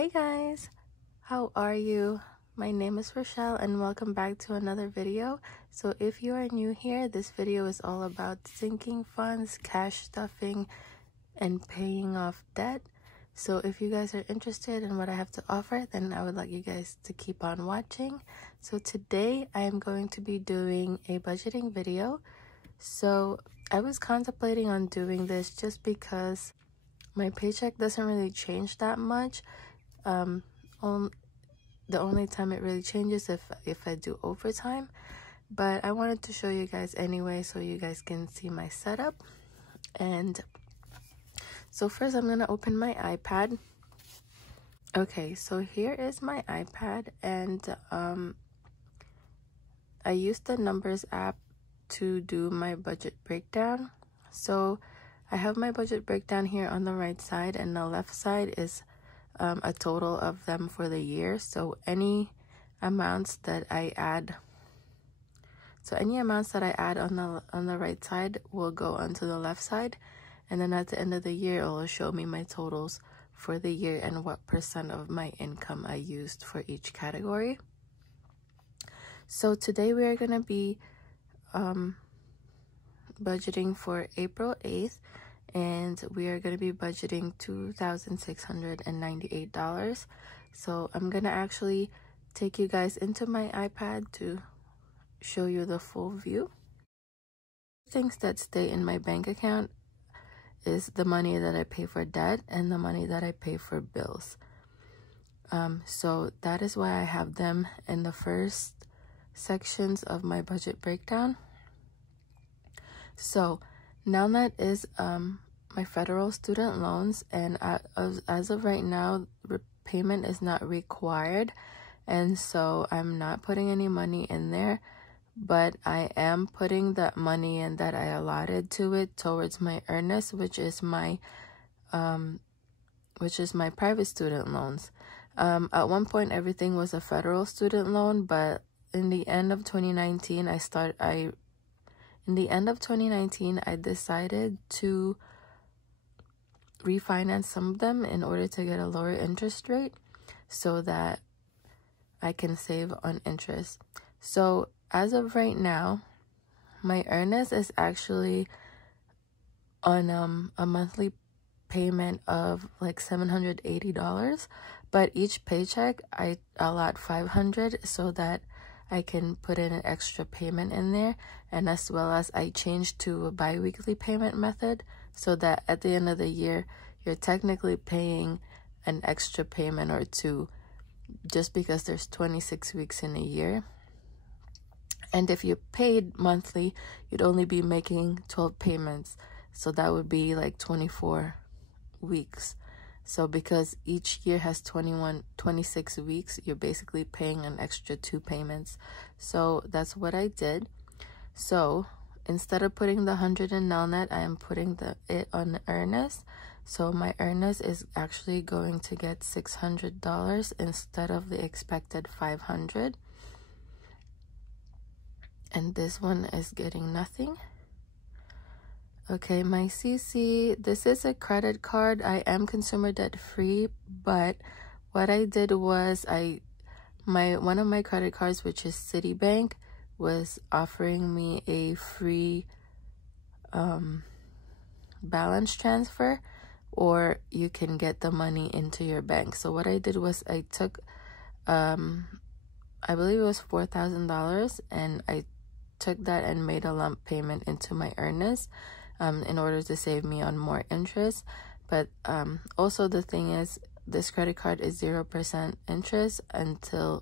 Hey guys, how are you? My name is Rochelle and welcome back to another video. So if you are new here, this video is all about sinking funds, cash stuffing, and paying off debt. So if you guys are interested in what I have to offer, then I would like you guys to keep on watching. So today I am going to be doing a budgeting video. So I was contemplating on doing this just because my paycheck doesn't really change that much. The only time it really changes if I do overtime, but I wanted to show you guys anyway so you guys can see my setup. And so first I'm gonna open my iPad. Okay, so here is my iPad, and I used the Numbers app to do my budget breakdown. So I have my budget breakdown here on the right side, and the left side is a total of them for the year. So any amounts that I add on the right side will go onto the left side, and then at the end of the year it will show me my totals for the year and what percent of my income I used for each category. So today we are going to be budgeting for April 8th, and we are going to be budgeting $2,698. So I'm going to actually take you guys into my iPad to show you the full view. Things that stay in my bank account is the money that I pay for debt and the money that I pay for bills. So that is why I have them in the first sections of my budget breakdown. So NowNet is my federal student loans, and as of right now, repayment is not required, and so I'm not putting any money in there, but I am putting that money in that I allotted to it towards my earnest, which is my private student loans. At one point, everything was a federal student loan, but in the end of 2019, I decided to refinance some of them in order to get a lower interest rate so that I can save on interest. So as of right now, my earnest is actually on a monthly payment of like $780, but each paycheck I allot $500 so that I can put in an extra payment in there, and as well as I changed to a bi-weekly payment method so that at the end of the year you're technically paying an extra payment or two just because there's 26 weeks in a year. And if you paid monthly, you'd only be making 12 payments, so that would be like 24 weeks. So because each year has 26 weeks, you're basically paying an extra 2 payments. So that's what I did. So instead of putting the 100 in NowNet, I am putting it on earnest. So my earnest is actually going to get $600 instead of the expected $500. And this one is getting nothing. Okay, my CC, this is a credit card. I am consumer debt free, but what I did was one of my credit cards, which is Citibank, was offering me a free balance transfer, or you can get the money into your bank. So what I did was I took I believe it was $4,000, and I took that and made a lump payment into my earnest in order to save me on more interest. But also the thing is, this credit card is 0% interest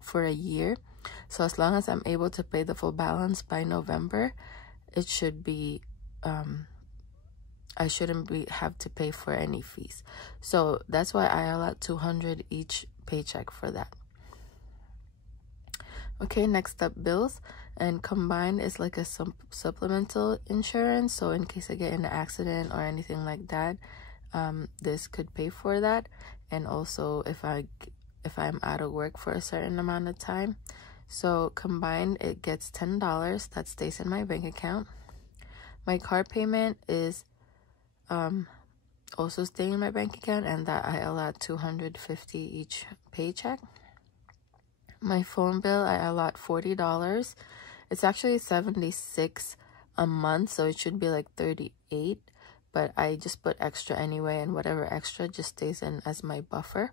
for a year. So as long as I'm able to pay the full balance by November, it should be I shouldn't have to pay for any fees. So that's why I allot $200 each paycheck for that. Okay, next up, bills. And combined is like a supplemental insurance, so in case I get in an accident or anything like that, this could pay for that. And also if I'm out of work for a certain amount of time. So combined, it gets $10 that stays in my bank account. My car payment is also staying in my bank account, and that I allot $250 each paycheck. My phone bill, I allot $40. It's actually $76 a month, so it should be like $38, but I just put extra anyway, and whatever extra just stays in as my buffer.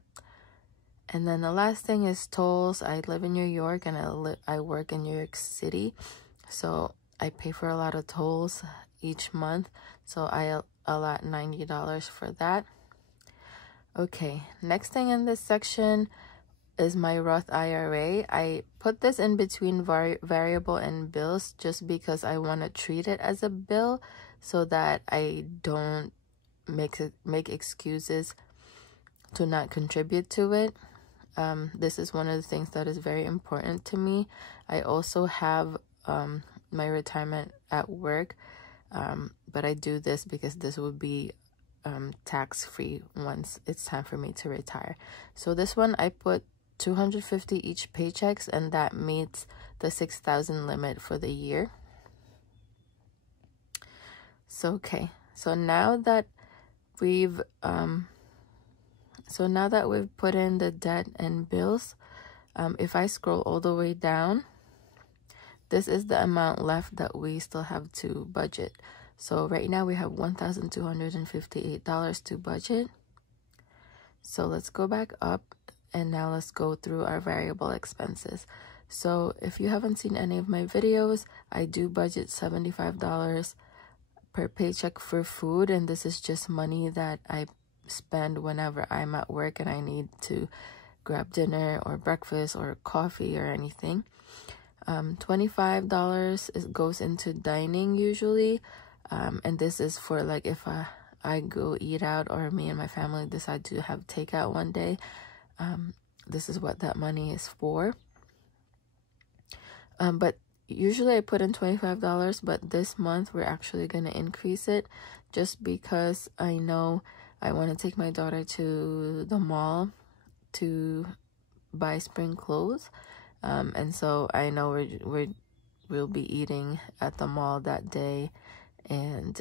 And then the last thing is tolls. I live in New York, and I work in New York City, so I pay for a lot of tolls each month, so I allot $90 for that. Okay, next thing in this section is my Roth IRA. I put this in between variable and bills just because I want to treat it as a bill so that I don't make excuses to not contribute to it. This is one of the things that is very important to me. I also have my retirement at work, but I do this because this would be tax-free once it's time for me to retire. So this one I put $250 each paychecks, and that meets the $6,000 limit for the year. So okay, so now that we've put in the debt and bills, if I scroll all the way down, this is the amount left that we still have to budget. So right now we have $1,258 to budget. So let's go back up, and now let's go through our variable expenses. So if you haven't seen any of my videos, I do budget $75 per paycheck for food, and this is just money that I spend whenever I'm at work and I need to grab dinner or breakfast or coffee or anything. $25 goes into dining usually, and this is for like if I go eat out, or me and my family decide to have takeout one day. This is what that money is for. But usually I put in $25, but this month we're actually going to increase it just because I know I want to take my daughter to the mall to buy spring clothes. And so I know we'll be eating at the mall that day, and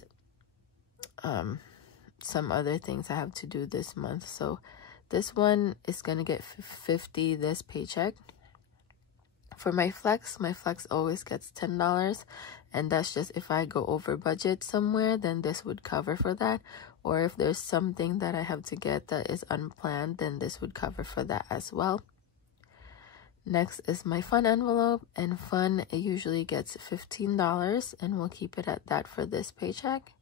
some other things I have to do this month. So this one is going to get $50 this paycheck. For my flex always gets $10, and that's just if I go over budget somewhere, then this would cover for that. Or if there's something that I have to get that is unplanned, then this would cover for that as well. Next is my fun envelope, and fun usually gets $15, and we'll keep it at that for this paycheck.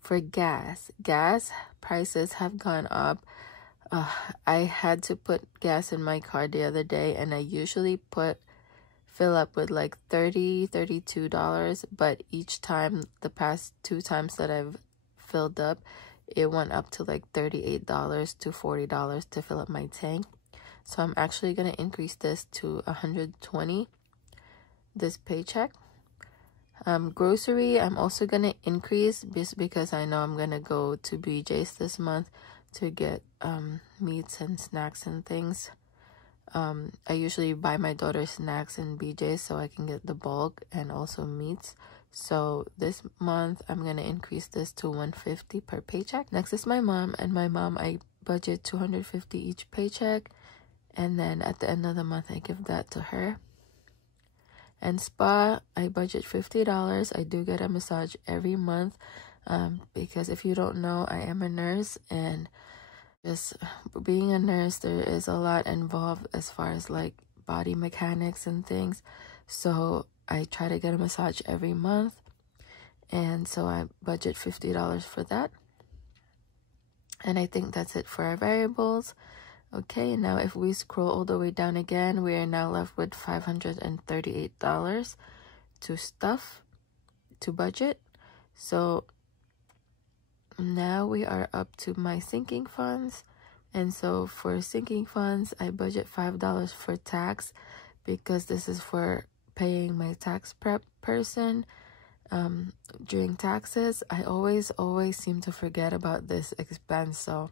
For gas prices have gone up. I had to put gas in my car the other day, and I usually fill up with like $32, but each time, the past 2 times that I've filled up, it went up to like $38 to $40 to fill up my tank. So I'm actually going to increase this to $120 this paycheck. Grocery, I'm also going to increase just because I know I'm going to go to BJ's this month to get meats and snacks and things. I usually buy my daughter snacks in BJ's so I can get the bulk and also meats. So this month I'm going to increase this to $150 per paycheck. Next is my mom, and my mom I budget $250 each paycheck, and then at the end of the month I give that to her. And spa, I budget $50. I do get a massage every month, because if you don't know, I am a nurse, and just being a nurse, there is a lot involved as far as like body mechanics and things. So I try to get a massage every month, and so I budget $50 for that. And I think that's it for our variables. Okay, now if we scroll all the way down again, we are now left with $538 to budget. So now we are up to my sinking funds. And so for sinking funds, I budget $5 for tax, because this is for paying my tax prep person during taxes. I always seem to forget about this expense, so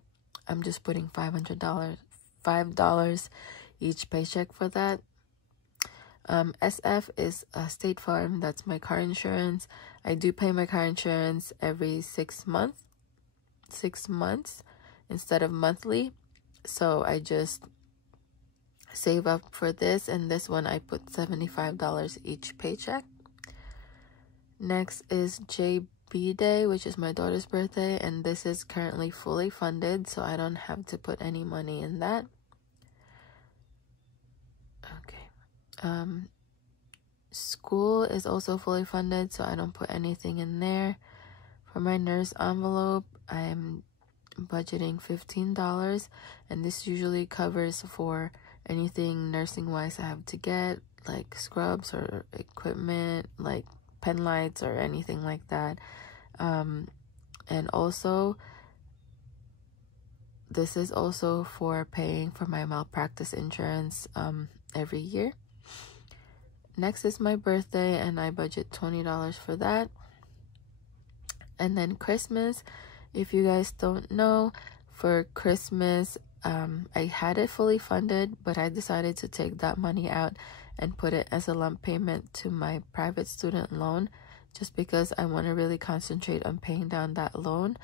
I'm just putting $5 each paycheck for that. SF is State Farm. That's my car insurance. I do pay my car insurance every 6 months. 6 months instead of monthly. So I just save up for this, and this one I put $75 each paycheck. Next is JB Day, which is my daughter's birthday, and this is currently fully funded, so I don't have to put any money in that. Okay. School is also fully funded, so I don't put anything in there. For my nurse envelope, I'm budgeting $15, and this usually covers for anything nursing wise I have to get, like scrubs or equipment, like pen lights or anything like that. And also this is also for paying for my malpractice insurance every year. Next is my birthday, and I budget $20 for that. And then Christmas, if you guys don't know, for Christmas I had it fully funded, but I decided to take that money out and put it as a lump payment to my private student loan, just because I want to really concentrate on paying down that loan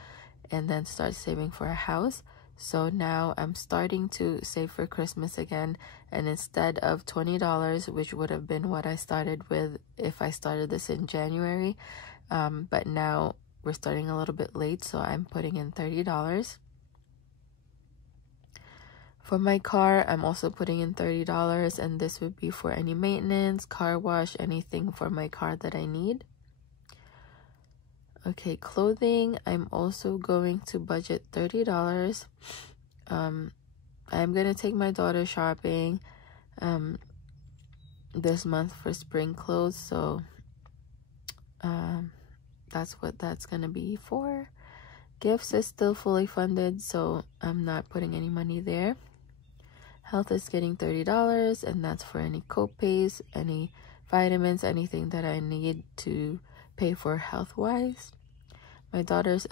and then start saving for a house. So now I'm starting to save for Christmas again, and instead of $20, which would have been what I started with if I started this in January, but now we're starting a little bit late, so I'm putting in $30. For my car, I'm also putting in $30, and this would be for any maintenance, car wash, anything for my car that I need. Okay, clothing, I'm also going to budget $30. I'm going to take my daughter shopping this month for spring clothes, so that's what that's going to be for. Gifts is still fully funded, so I'm not putting any money there. Health is getting $30, and that's for any co-pays, any vitamins, anything that I need to pay for health-wise. My daughter's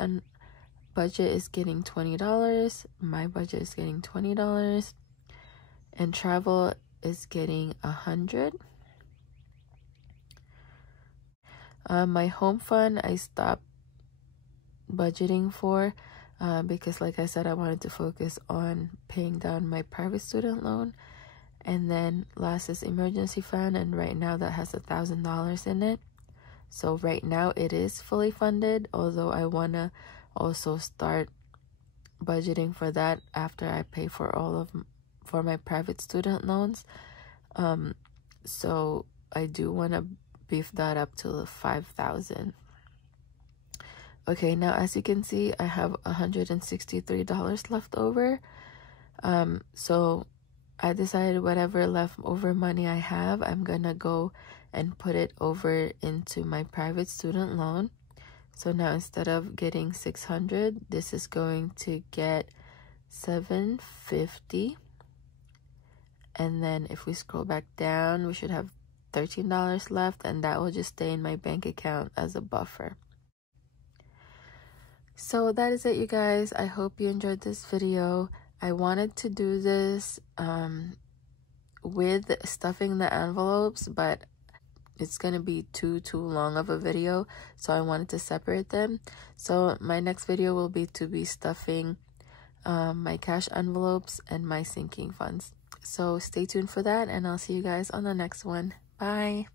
budget is getting $20. My budget is getting $20. And travel is getting $100. My home fund, I stopped budgeting for because, like I said, I wanted to focus on paying down my private student loan. And then last is emergency fund, and right now that has $1,000 in it. So right now it is fully funded, although I want to also start budgeting for that after I pay for for my private student loans. So I do want to beef that up to $5,000. Okay, now as you can see, I have $163 left over. So I decided whatever leftover money I have, I'm gonna go and put it over into my private student loan. So now instead of getting $600, this is going to get $750. And then if we scroll back down, we should have $13 left, and that will just stay in my bank account as a buffer. So that is it, you guys. I hope you enjoyed this video. I wanted to do this with stuffing the envelopes, but it's gonna be too long of a video, so I wanted to separate them. So my next video will be stuffing my cash envelopes and my sinking funds. So stay tuned for that, and I'll see you guys on the next one. Bye.